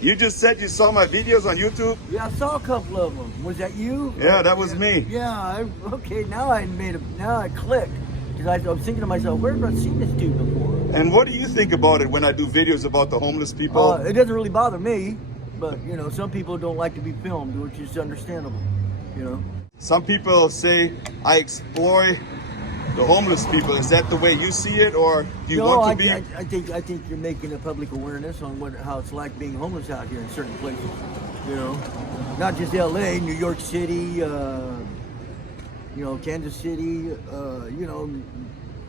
You just said you saw my videos on YouTube? Yeah, I saw a couple of them. Was that you? Yeah, that was me. Yeah, okay, now I clicked. Because I was thinking to myself, where have I seen this dude before? And what do you think about it when I do videos about the homeless people? It doesn't really bother me, but you know, some people don't like to be filmed, which is understandable, you know. Some people say I exploit the homeless people. Is that the way you see it, or do you want to be? I think you're making a public awareness on how it's like being homeless out here in certain places. You know, not just L.A., New York City, you know, Kansas City.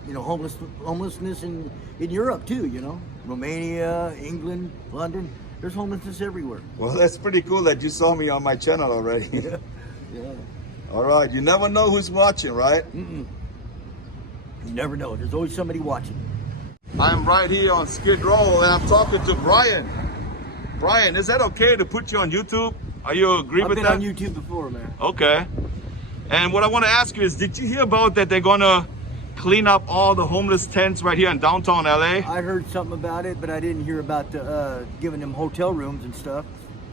Homelessness in Europe too. You know, Romania, England, London. There's homelessness everywhere. Well, that's pretty cool that you saw me on my channel already. Yeah. All right, you never know who's watching, right? Mm-mm. You never know. There's always somebody watching. I'm right here on Skid Row and I'm talking to Brian. Brian, is that okay to put you on YouTube? Are you agree with that? I've been on YouTube before, man. Okay. And what I want to ask you is, did you hear about that they're gonna clean up all the homeless tents right here in downtown LA? I heard something about it, but I didn't hear about giving them hotel rooms and stuff.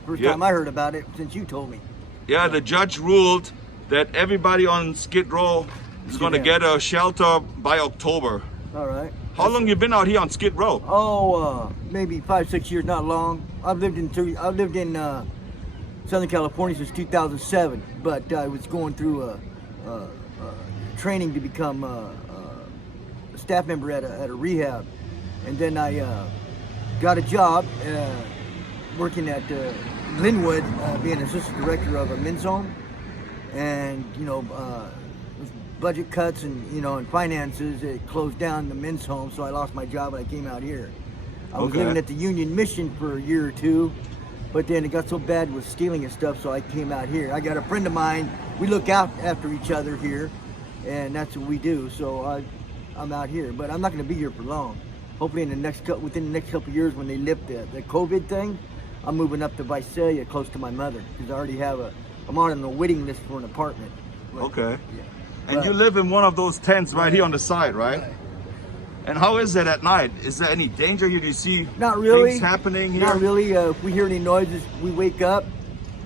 First time I heard about it since you told me. Yeah, the judge ruled that everybody on Skid Row is going to get a shelter by October. All right. How long you been out here on Skid Row? Oh, maybe 5-6 years, not long. I've lived in Southern California since 2007, but I was going through training to become a staff member at a rehab, and then I got a job working at Linwood, being assistant director of a men's home, and you know, with budget cuts and and finances, it closed down the men's home, so I lost my job and I came out here. I was living at the Union Mission for a year or two, but then it got so bad with stealing and stuff, so I came out here. I got a friend of mine. We look out after each other here, and that's what we do. So I'm out here, but I'm not going to be here for long. Hopefully, within the next couple of years, when they lift the COVID thing, I'm moving up to Visalia, close to my mother, because I already have I'm on the waiting list for an apartment. But, okay. Yeah. And you live in one of those tents right here on the side, right? And how is it at night? Is there any danger here? Do you see things happening here? Not really. If we hear any noises, we wake up,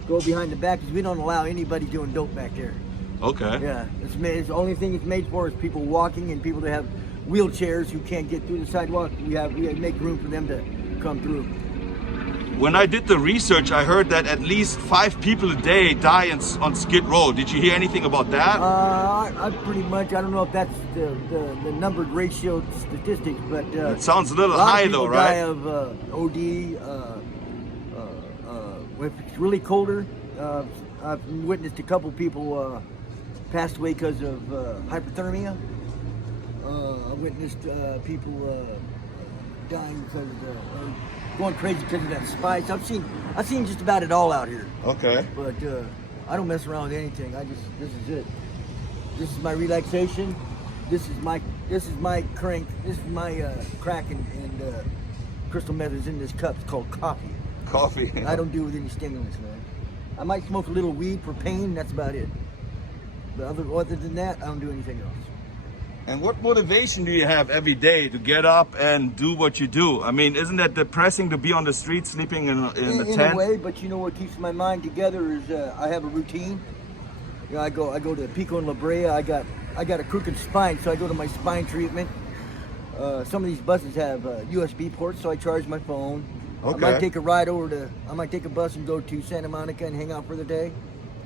go behind the back, because we don't allow anybody doing dope back there. Okay. Yeah. It's the only thing it's made for is people walking and people that have wheelchairs who can't get through the sidewalk. We make room for them to come through. When I did the research, I heard that at least 5 people a day die on Skid Row. Did you hear anything about that? I pretty much, I don't know if that's the numbered ratio statistics, but it sounds a little high though, right? A lot of people die of OD. If it's really colder, I've witnessed a couple people passed away because of hypothermia. I witnessed people dying because of going crazy because of that spice. I've seen just about it all out here. Okay. But I don't mess around with anything. This is it. This is my relaxation. This is my crank. This is my crack and crystal meth is in this cup. It's called coffee. Coffee. I don't do it with any stimulants, man. I might smoke a little weed for pain. That's about it. But other than that, I don't do anything else. And what motivation do you have every day to get up and do what you do? I mean, isn't that depressing to be on the street sleeping in the tent? In a way, but you know what keeps my mind together is I have a routine. You know, I go to Pico and La Brea. I got a crooked spine, so I go to my spine treatment. Some of these buses have USB ports, so I charge my phone. Okay. I might take a ride I might take a bus and go to Santa Monica and hang out for the day.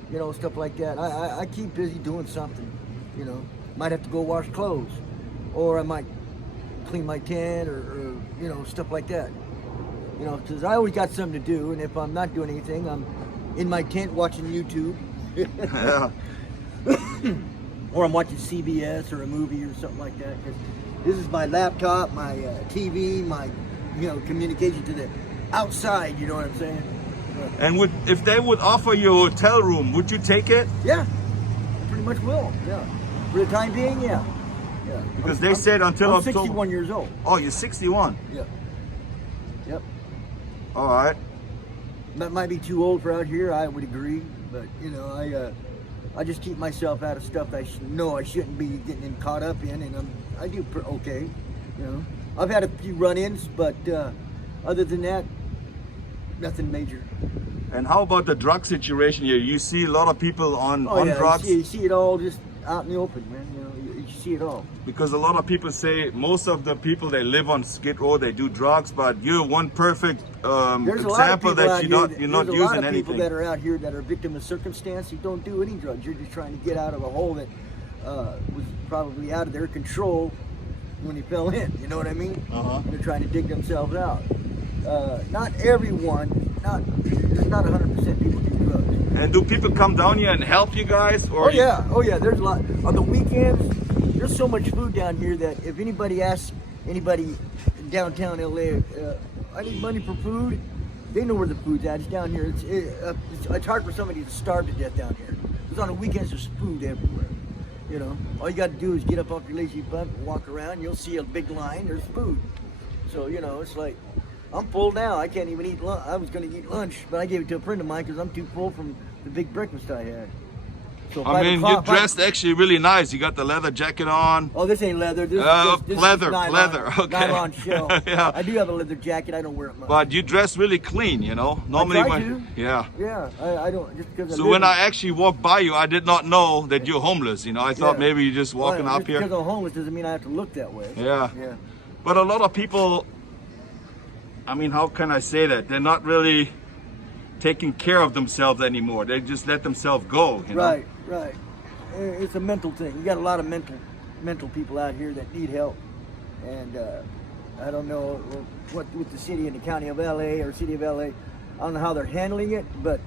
You know, stuff like that. I keep busy doing something, you know. Might have to go wash clothes, or I might clean my tent, or you know, stuff like that. You know, because I always got something to do, and if I'm not doing anything, I'm in my tent watching YouTube. Yeah. Or I'm watching CBS or a movie or something like that. Because this is my laptop, my TV, my communication to the outside. You know what I'm saying? And if they would offer you a hotel room, would you take it? Yeah, pretty much will. Yeah. For the time being, yeah. Because they said until I'm 61 years old. Oh, you're 61? Yeah. Yep. All right. That might be too old for out here, I would agree. But, you know, I just keep myself out of stuff I know I shouldn't be getting caught up in. And I do okay, you know. I've had a few run-ins, but other than that, nothing major. And how about the drug situation here? You see a lot of people on yeah, drugs? You see it all just out in the open, man. You know, you see it all. Because a lot of people say most of the people that live on Skid Row, they do drugs, but you're one perfect example that you're not using anything. There's a lot of people that are out here that are victim of circumstance. You don't do any drugs. You're just trying to get out of a hole that was probably out of their control when he fell in. You know what I mean? They're trying to dig themselves out. Not everyone, there's not 100% people do drugs. And do people come down here and help you guys? Or oh yeah, there's a lot. On the weekends, there's so much food down here that if anybody asks anybody in downtown LA, I need money for food, they know where the food's at. It's down here. It's hard for somebody to starve to death down here. Because on the weekends, there's food everywhere. You know, all you got to do is get up off your lazy butt, walk around, you'll see a big line, there's food. So, you know, it's like, I'm full now, I can't even eat lunch. I was going to eat lunch, but I gave it to a friend of mine because I'm too full from the big breakfast I had. So I mean, you're dressed actually really nice. You got the leather jacket on. Oh, this ain't leather. This leather, is nylon, leather. Okay. Nylon shell. Yeah. I do have a leather jacket. I don't wear it much. But you dress really clean, you know. Normally, I try to. Yeah. Yeah, I don't just because. So when I actually walked by you, I did not know that you're homeless. You know, I thought maybe you're just walking up here. Because I'm homeless doesn't mean I have to look that way. Yeah. Yeah. But a lot of people, I mean, how can I say that? They're not really taking care of themselves anymore. They just let themselves go. You know? Right. It's a mental thing. You got a lot of mental people out here that need help, and I don't know what with the city and the county of LA or city of LA. I don't know how they're handling it, but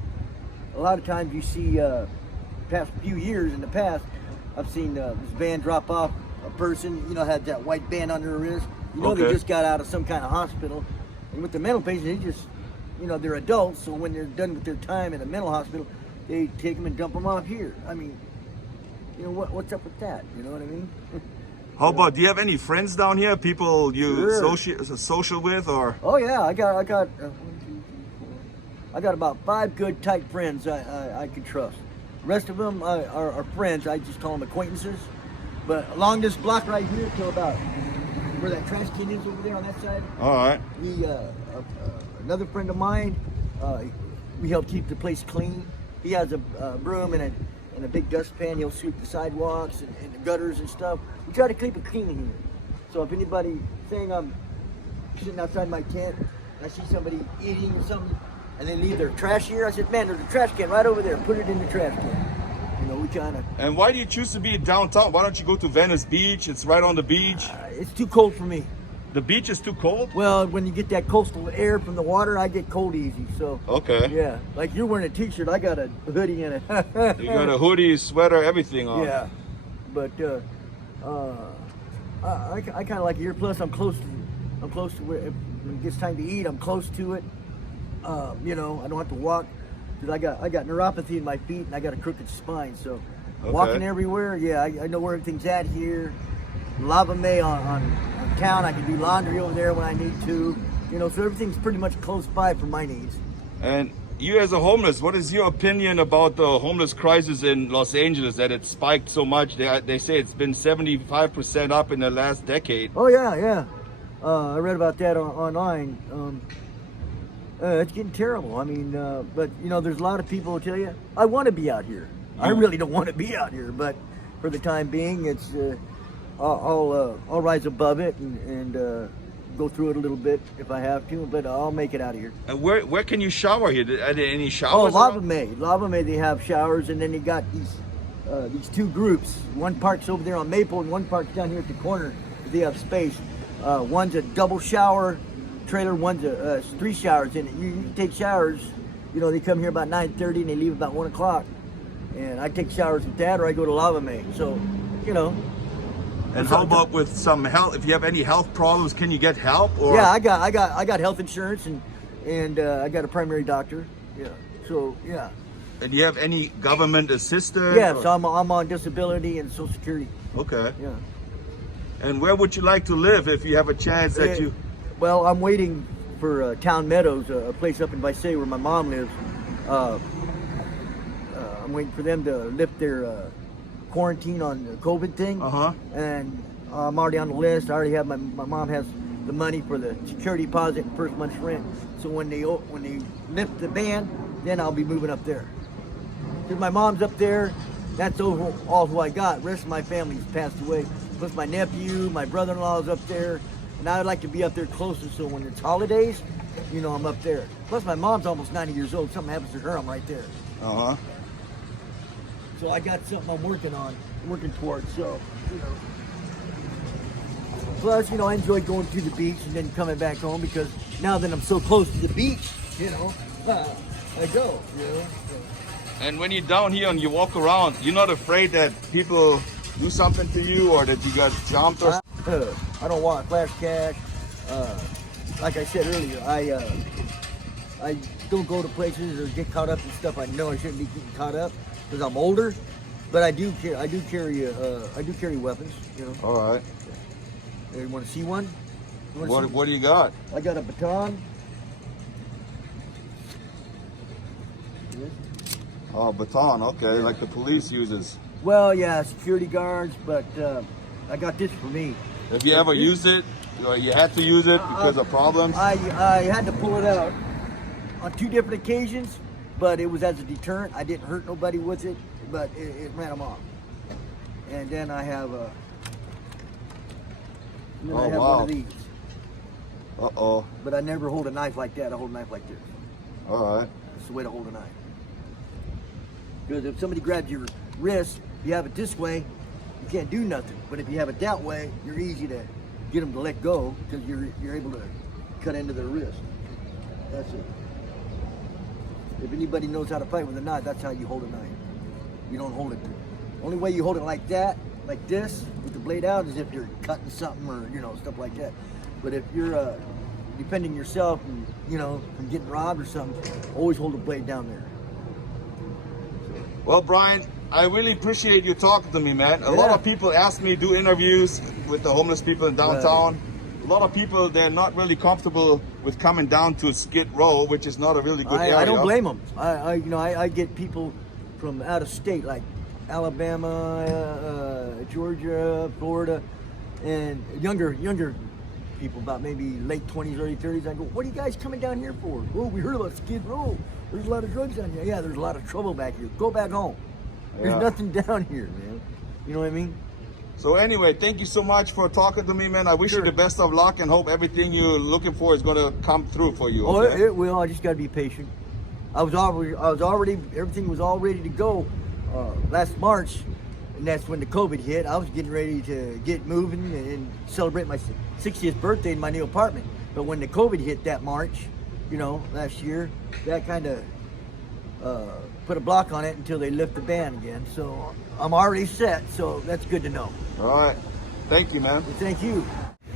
a lot of times you see past few years in the past, I've seen this van drop off a person, you know, had that white band on their wrist. You know, they just got out of some kind of hospital, and with the mental patients, they just, you know, they're adults, so when they're done with their time in a mental hospital, they take them and dump them off here. I mean, you know, what's up with that? You know what I mean? How about, do you have any friends down here? People you social with, or? Oh yeah, I got about 5 good tight friends I can trust. The rest of them are friends. I just call them acquaintances. But along this block right here till about where that trash can is over there on that side. All right. Another friend of mine, we help keep the place clean. He has a broom and a big dustpan. He'll sweep the sidewalks and the gutters and stuff. We try to keep it clean in here. So if anybody saying I'm sitting outside my tent, and I see somebody eating or something, and they leave their trash here, I said, man, there's a trash can right over there. Put it in the trash can. You know, we kind of. And why do you choose to be downtown? Why don't you go to Venice Beach? It's right on the beach. It's too cold for me. The beach is too cold? Well, when you get that coastal air from the water, I get cold easy. So okay. Yeah, like you're wearing a t-shirt, I got a hoodie and a. You got a hoodie, sweater, everything on. Yeah, but I kind of like it here. Plus, I'm close to where when it gets time to eat, I'm close to it. You know, I don't have to walk because I got neuropathy in my feet and I got a crooked spine. So walking everywhere, yeah, I know where everything's at here. Lava May on town. I can do laundry over there when I need to. You know, so everything's pretty much close by for my needs. And you as a homeless, what is your opinion about the homeless crisis in Los Angeles, that it spiked so much? They say it's been 75% up in the last decade. Oh yeah. I read about that online. It's getting terrible. I mean, but you know, there's a lot of people who tell you, I want to be out here. I really don't want to be out here, but for the time being, it's I'll rise above it and go through it a little bit if I have to, but I'll make it out of here. And where can you shower here? Are there any showers? Oh, Lava May, they have showers, and then they got these 2 groups. One park's over there on Maple, and one park's down here at the corner. They have space. One's a double shower trailer, one's 3 showers in it. You can take showers. You know, they come here about 9:30 and they leave about 1 o'clock. And I take showers with that, or I go to Lava May. So, you know. And how about with some health? If you have any health problems, can you get help? Or? Yeah, I got health insurance and I got a primary doctor. Yeah. So yeah. And do you have any government assistance? Yes, I'm on disability and Social Security. Okay. Yeah. And where would you like to live if you have a chance that you? Well, I'm waiting for Town Meadows, a place up in Visalia where my mom lives. I'm waiting for them to lift their quarantine on the COVID thing. And I'm already on the list. I already have my mom has the money for the security deposit and first month's rent. So when they lift the ban, then I'll be moving up there. Because my mom's up there, that's all who I got. The rest of my family's passed away. Plus my nephew, my brother-in-law's up there. And I'd like to be up there closer so when it's holidays, you know, I'm up there. Plus my mom's almost 90 years old. Something happens to her, I'm right there. Uh-huh. So I got something I'm working towards, so, you know. Plus, you know, I enjoy going to the beach and then coming back home because now that I'm so close to the beach, you know, I go, you know. So. And when you're down here and you walk around, you're not afraid that people do something to you or that you got jumped or something? I don't want flash cash. Like I said earlier, I don't go to places or get caught up in stuff I know I shouldn't be getting caught up because I'm older. But I do carry weapons, you know. All right. You want to see one? What do you got? I got a baton. Oh, baton. Okay, like the police uses. Well, yeah, security guards, but I got this for me. Have you ever used it? Or you had to use it because of problems? I had to pull it out on 2 different occasions, but it was as a deterrent. I didn't hurt nobody with it, but it ran them off. And then I have one of these. Uh-oh. But I never hold a knife like that. I hold a knife like this. All right. That's the way to hold a knife. Because if somebody grabs your wrist, you have it this way, you can't do nothing. But if you have it that way, you're easy to get them to let go because you're able to cut into their wrist. That's it. If anybody knows how to fight with a knife, that's how you hold a knife. You don't hold it. Only way you hold it like that, like this, with the blade out, is if you're cutting something or, you know, stuff like that. But if you're defending yourself and, you know, from getting robbed or something, always hold the blade down there. Well, Brian, I really appreciate you talking to me, man. A lot of people ask me to do interviews with the homeless people in downtown. Right. A lot of people, they're not really comfortable with coming down to Skid Row, which is not a really good area. I don't blame them. I get people from out of state, like Alabama, Georgia, Florida, and younger people, about maybe late 20s, early 30s. I go, what are you guys coming down here for? Oh, we heard about Skid Row. There's a lot of drugs down here. Yeah, there's a lot of trouble back here. Go back home. There's nothing down here, man. You know what I mean? So anyway, thank you so much for talking to me, man. I wish you the best of luck and hope everything you're looking for is going to come through for you. Okay? Oh, it will. I just got to be patient. Everything was all ready to go last March, and that's when the COVID hit. I was getting ready to get moving and celebrate my 60th birthday in my new apartment. But when the COVID hit that March, you know, last year, that kind of put a block on it until they lift the ban again. So I'm already set, so that's good to know. All right. Thank you, man. Well, thank you.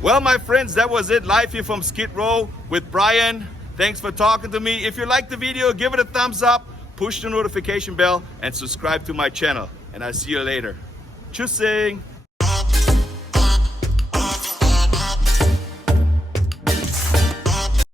Well, my friends, that was it. Live here from Skid Row with Brian. Thanks for talking to me. If you liked the video, give it a thumbs up, push the notification bell, and subscribe to my channel. And I'll see you later. Tschüssing.